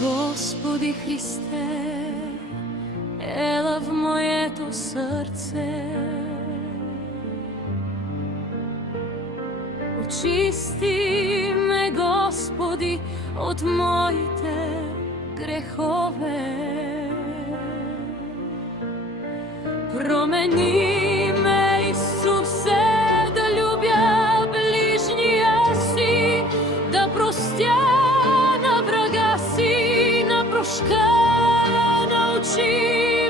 Господи Христе, ела в моето срце. Очисти ме, Господи, од моите грехове. Промени ме, Исусе, да љубя ближнија си, да простя на врага си, на прошка научи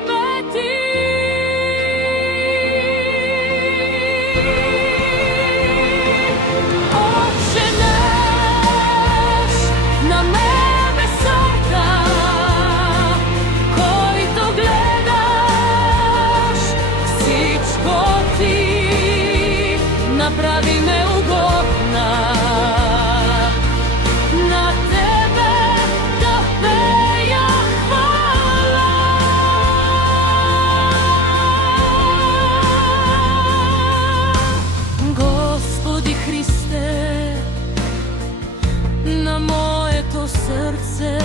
ме ти. Направи ме угодна, на Тебе да пеја хвала. Господи Христе, на моето срце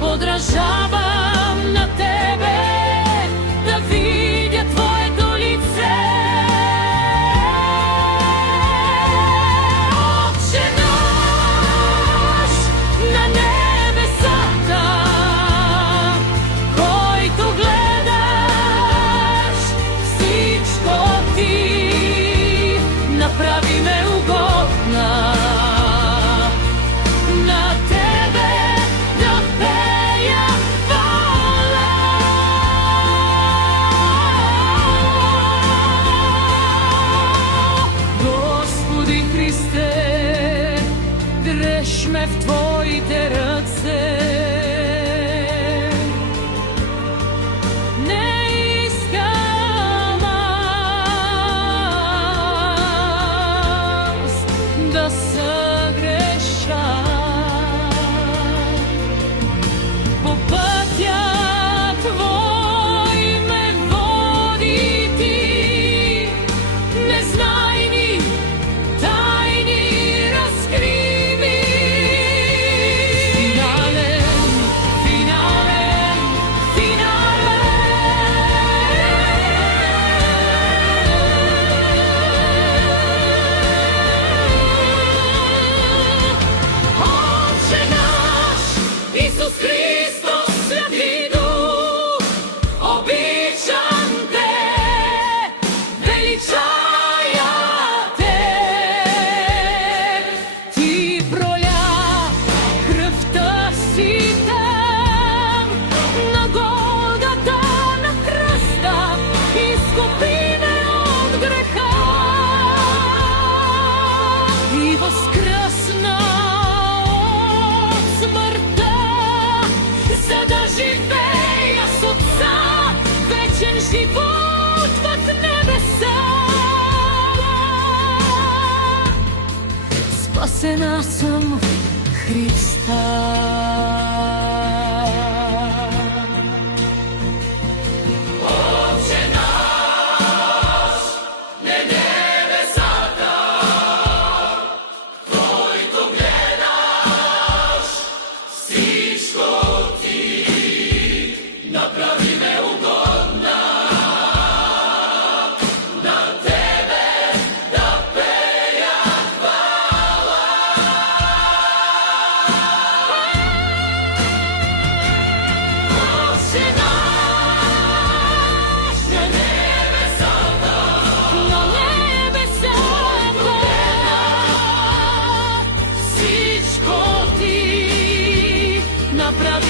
подражавам на Тебе, да видя Твоето лице. Отче наш на небесата, който гледаш всичко Ти, направи ме угодна. Ме в Твоите ръце. Не искам аз да съгреша. По пътя Твой ме води Ти, незнайни тайни разкри. Възкръсна от смъртта, за да живея с Отца вечен живот в небеса. Спасена съм в Христа. Направи